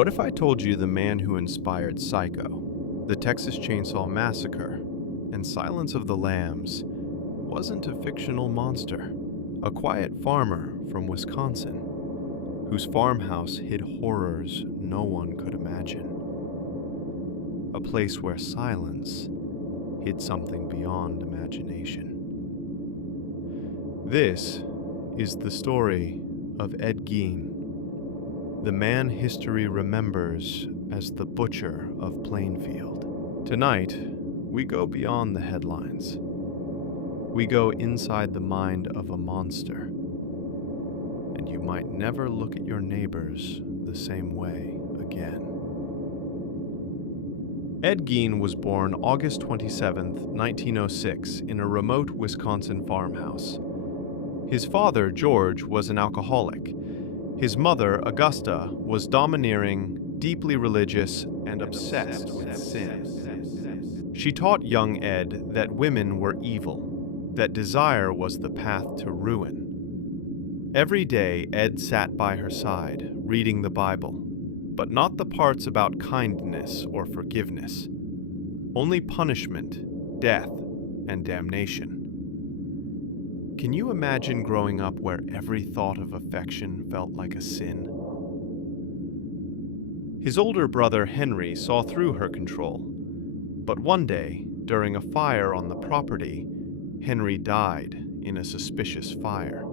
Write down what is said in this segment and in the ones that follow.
What if I told you the man who inspired Psycho, the Texas Chainsaw Massacre, and Silence of the Lambs wasn't a fictional monster, a quiet farmer from Wisconsin, whose farmhouse hid horrors no one could imagine. A place where silence hid something beyond imagination. This is the story of Ed Gein, the man history remembers as the Butcher of Plainfield. Tonight, we go beyond the headlines. We go inside the mind of a monster, and you might never look at your neighbors the same way again. Ed Gein was born August 27, 1906, in a remote Wisconsin farmhouse. His father, George, was an alcoholic. His mother, Augusta, was domineering, deeply religious, and obsessed with sin. She taught young Ed that women were evil, that desire was the path to ruin. Every day, Ed sat by her side, reading the Bible, but not the parts about kindness or forgiveness. Only punishment, death, and damnation. Can you imagine growing up where every thought of affection felt like a sin? His older brother Henry saw through her control, but one day, during a fire on the property, Henry died in a suspicious fire.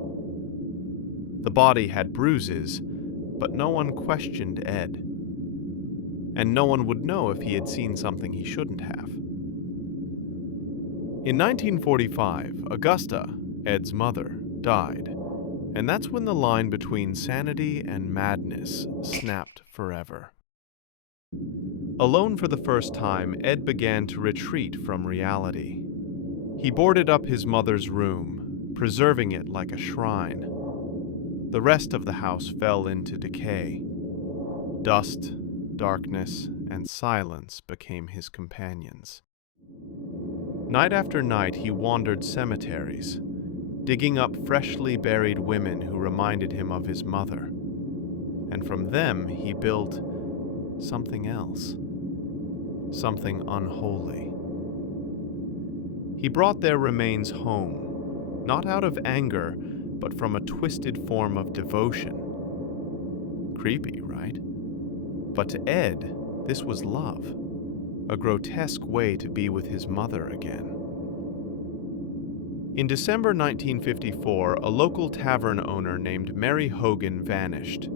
The body had bruises, but no one questioned Ed, and no one would know if he had seen something he shouldn't have. In 1945, Augusta, Ed's mother, died, and that's when the line between sanity and madness snapped forever. Alone for the first time, Ed began to retreat from reality. He boarded up his mother's room, preserving it like a shrine. The rest of the house fell into decay. Dust, darkness, and silence became his companions. Night after night, he wandered cemeteries, digging up freshly buried women who reminded him of his mother. And from them, he built something else, something unholy. He brought their remains home, not out of anger, but from a twisted form of devotion. Creepy, right? But to Ed, this was love, a grotesque way to be with his mother again. In December 1954, a local tavern owner named Mary Hogan vanished.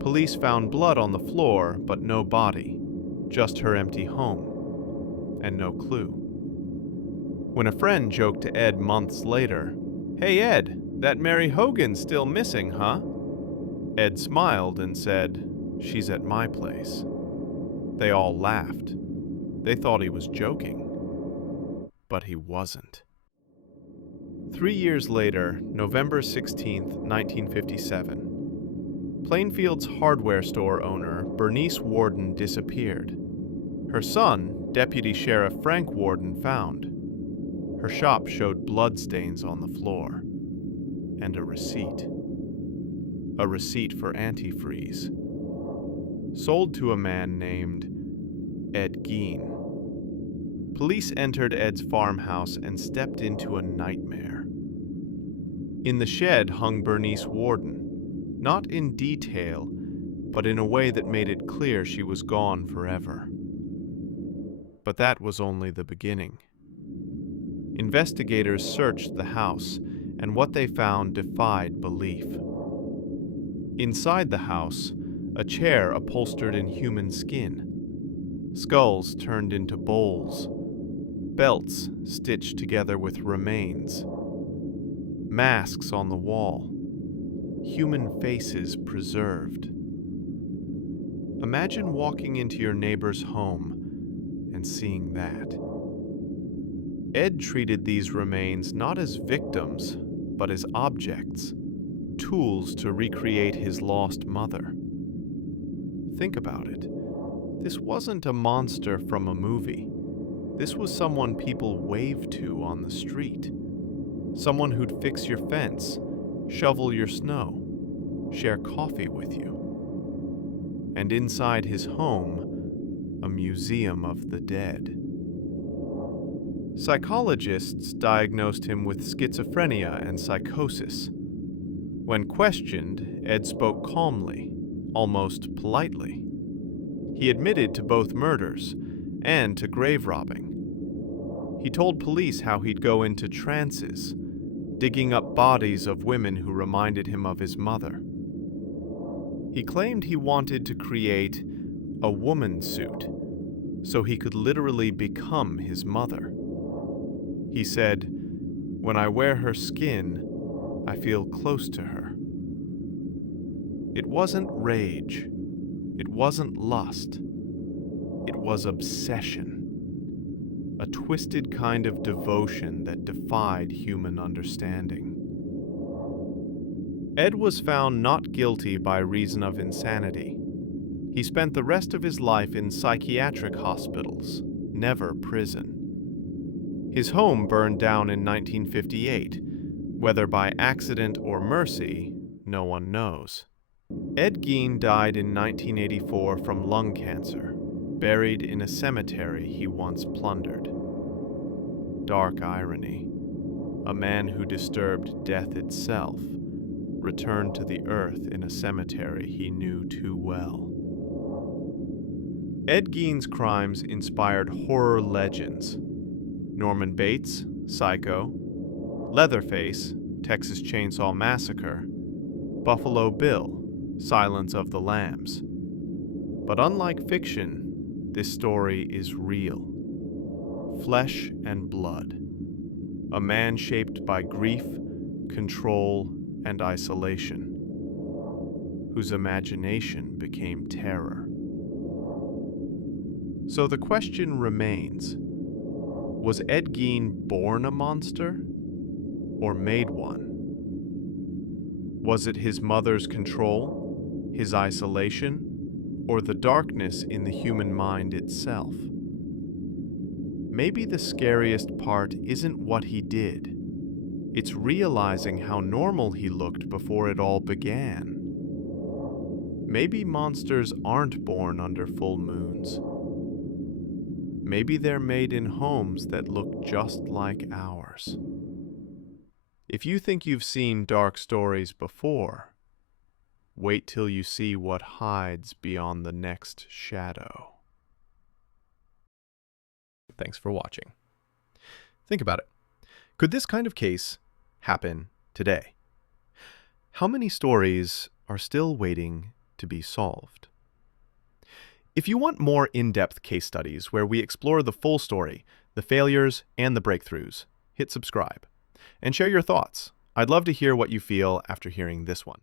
Police found blood on the floor, but no body, just her empty home, and no clue. When a friend joked to Ed months later, "Hey Ed, that Mary Hogan's still missing, huh?" Ed smiled and said, "She's at my place." They all laughed. They thought he was joking, but he wasn't. 3 years later, November 16, 1957, Plainfield's hardware store owner, Bernice Warden, disappeared. Her son, Deputy Sheriff Frank Warden, found. Her shop showed bloodstains on the floor, and a receipt. A receipt for antifreeze, sold to a man named Ed Gein. Police entered Ed's farmhouse and stepped into a nightmare. In the shed hung Bernice Warden, not in detail, but in a way that made it clear she was gone forever. But that was only the beginning. Investigators searched the house, and what they found defied belief. Inside the house, a chair upholstered in human skin, skulls turned into bowls, belts stitched together with remains, masks on the wall, human faces preserved. Imagine walking into your neighbor's home and seeing that. Ed treated these remains not as victims, but as objects, tools to recreate his lost mother. Think about it. This wasn't a monster from a movie. This was someone people waved to on the street. Someone who'd fix your fence, shovel your snow, share coffee with you. and inside his home, a museum of the dead. Psychologists diagnosed him with schizophrenia and psychosis. When questioned, Ed spoke calmly, almost politely. He admitted to both murders and to grave robbing. He told police how he'd go into trances, digging up bodies of women who reminded him of his mother. He claimed he wanted to create a woman suit so he could literally become his mother. He said, "When I wear her skin, I feel close to her." It wasn't rage. It wasn't lust. It was obsession. A twisted kind of devotion that defied human understanding. Ed was found not guilty by reason of insanity. He spent the rest of his life in psychiatric hospitals, never prison. His home burned down in 1958. Whether by accident or mercy, no one knows. Ed Gein died in 1984 from lung cancer, buried in a cemetery he once plundered. Dark irony. A man who disturbed death itself returned to the earth in a cemetery he knew too well. Ed Gein's crimes inspired horror legends. Norman Bates, Psycho; Leatherface, Texas Chainsaw Massacre; Buffalo Bill, Silence of the Lambs. But unlike fiction, this story is real. Flesh and blood. A man shaped by grief, control, and isolation, whose imagination became terror. So the question remains, was Ed Gein born a monster or made one? Was it his mother's control, his isolation, or the darkness in the human mind itself? Maybe the scariest part isn't what he did. It's realizing how normal he looked before it all began. Maybe monsters aren't born under full moons. Maybe they're made in homes that look just like ours. If you think you've seen dark stories before, wait till you see what hides beyond the next shadow. Thanks for watching. Think about it. Could this kind of case happen today? How many stories are still waiting to be solved? If you want more in-depth case studies where we explore the full story, the failures, and the breakthroughs, hit subscribe and share your thoughts. I'd love to hear what you feel after hearing this one.